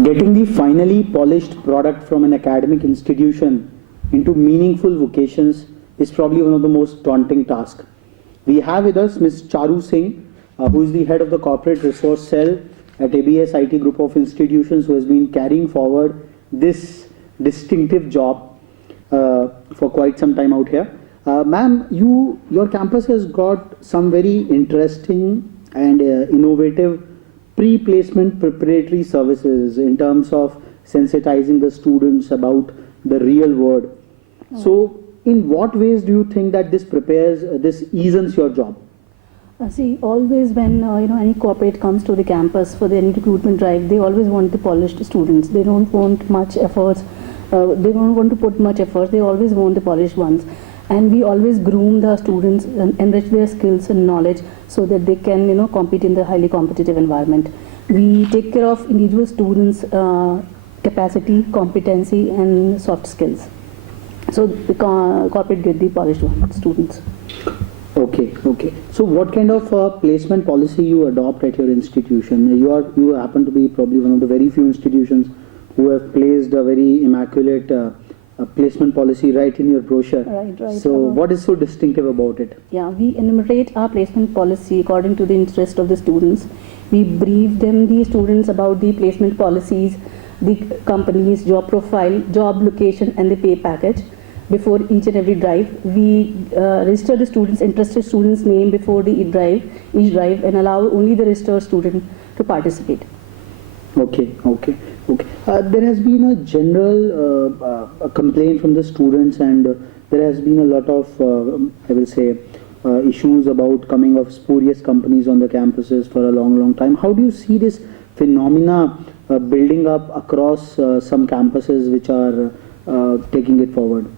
Getting the finally polished product from an academic institution into meaningful vocations is probably one of the most daunting tasks. We have with us Ms. Charu Singh, who is the head of the corporate resource cell at ABS IT Group of Institutions, who has been carrying forward this distinctive job for quite some time out here. Ma'am, your campus has got some very interesting and innovative pre-placement preparatory services in terms of sensitizing the students about the real world. So, in what ways do you think that this eases your job? See, always when any corporate comes to the campus for any recruitment drive, they always want the polished students. They don't want much efforts. They don't want to put much effort. They always want the polished ones. And we always groom the students and enrich their skills and knowledge so that they can compete in the highly competitive environment. We take care of individual students' capacity, competency, and soft skills. So the corporate get the polished students. Okay. So what kind of placement policy you adopt at your institution? You happen to be probably one of the very few institutions who have placed a very immaculate placement policy right in your brochure. Right. So what is so distinctive about it? Yeah, we enumerate our placement policy according to the interest of the students. We brief the students about the placement policies, the company's job profile, job location, and the pay package. Before each and every drive, we register the interested students' name before each drive, and allow only the registered student to participate. Okay. There has been a general complaint from the students, and there has been a lot of, I will say, issues about coming of spurious companies on the campuses for a long time. How do you see this phenomena building up across some campuses which are taking it forward?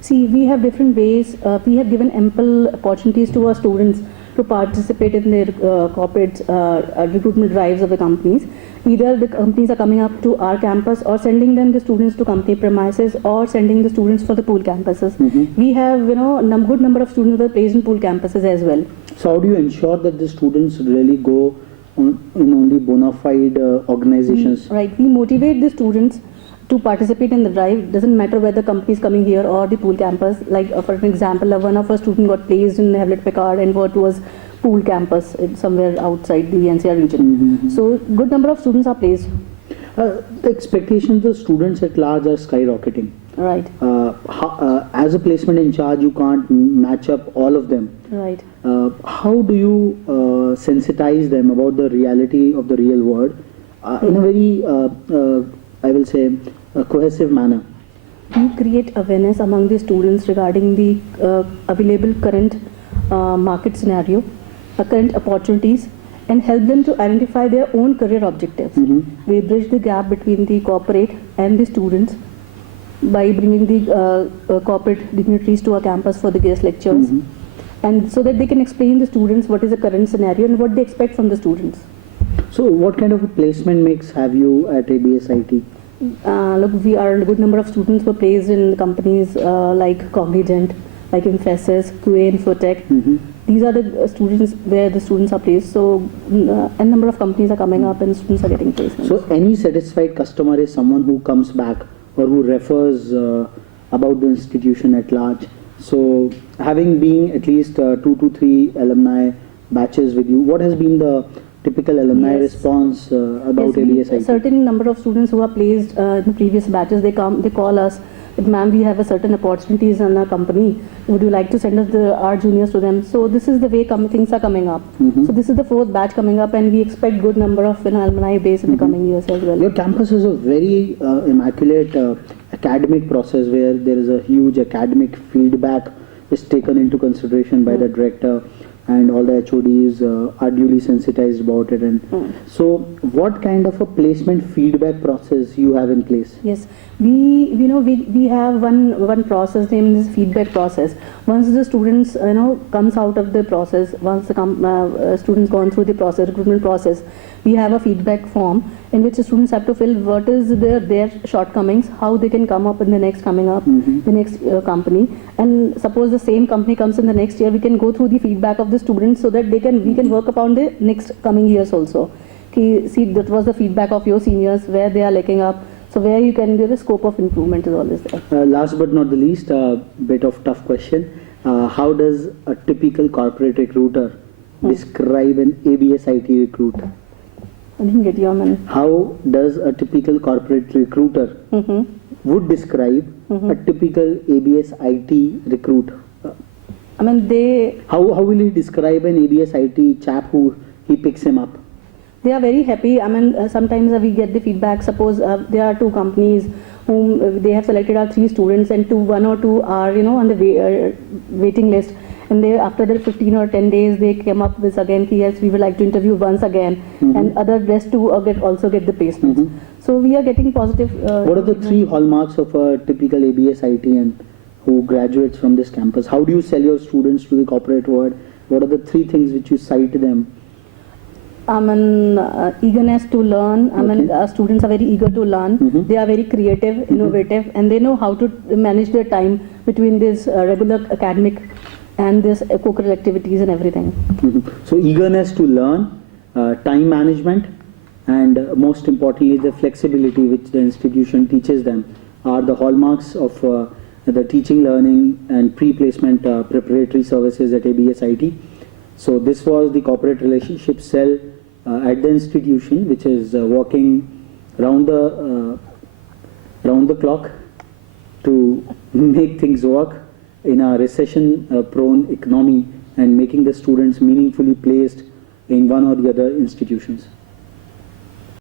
See, we have different ways. We have given ample opportunities to our students to participate in their corporate recruitment drives of the companies. Either the companies are coming up to our campus or sending them the students to company premises or sending the students for the pool campuses. We have good number of students who are placed in pool campuses as well. So how do you ensure that the students really go in only bona fide organizations? Right. We motivate the students to participate in the drive. Doesn't matter whether the company is coming here or the pool campus. Like for an example, one of our students got placed in Hewlett Packard and what was pool campus somewhere outside the NCR region. So good number of students are placed. The expectations of students at large are skyrocketing. Right. As a placement in charge, you can't match up all of them. Right. How do you sensitize them about the reality of the real world in a very, I will say, cohesive manner? We create awareness among the students regarding the available current market scenario, current opportunities, and help them to identify their own career objectives. We bridge the gap between the corporate and the students by bringing the corporate dignitaries to our campus for the guest lectures, and so that they can explain the students what is the current scenario and what they expect from the students. So what kind of a placement mix have you at ABS IT? Look, we are a good number of students were placed in companies like Cognizant, like Infosys, QA, Infotech. These are the students where the students are placed. So a number of companies are coming up and students are getting placements. So any satisfied customer is someone who comes back or who refers about the institution at large. So having been at least 2 to 3 alumni batches with you, what has been the typical alumni response about ABS IT? A certain number of students who are placed in the previous batches, they call us, ma'am, we have a certain opportunities in our company. Would you like to send us our juniors to them? So this is the way things are coming up. So this is the 4th batch coming up, and we expect good number of alumni base in the coming years as well. Your campus is a very immaculate academic process where there is a huge academic feedback is taken into consideration by the director, and all the HODs are duly sensitized about it. And so what kind of a placement feedback process you have in place? Yes, we have one process named this feedback process. Once the students comes out of the process, once the students gone through the recruitment process, we have a feedback form in which the students have to fill what is their shortcomings, how they can come up in the next the next company. And suppose the same company comes in the next year, we can go through the feedback of the students so that we can work upon the next coming years also. see that was the feedback of your seniors where they are lacking up. So where you can the scope of improvement is always there. Last but not the least, a bit of tough question. How does a typical corporate recruiter describe an ABS IT recruit? I didn't get your man. How does a typical corporate recruiter would describe a typical ABS IT recruit? I mean, How will he describe an ABS IT chap who he picks him up? they are very happy. I mean, sometimes we get the feedback. Suppose there are two companies whom they have selected our 3 students, and one or two are on the waiting list. And they, after the 15 or 10 days, they came up with again, yes, we would like to interview once again, and other rest two also get the placements. So we are getting positive. What are the 3 hallmarks of a typical ABS IT and who graduates from this campus? How do you sell your students to the corporate world? What are the 3 things which you cite to them? I mean, eagerness to learn. I mean, students are very eager to learn. They are very creative, innovative, and they know how to manage their time between this regular academic and this co-curricular activities and everything. So eagerness to learn, time management, and most importantly the flexibility which the institution teaches them are the hallmarks of the teaching, learning and pre-placement preparatory services at ABS IT. So this was the corporate relationship cell at the institution, which is working round the clock to make things work in a recession prone economy and making the students meaningfully placed in one or the other institutions.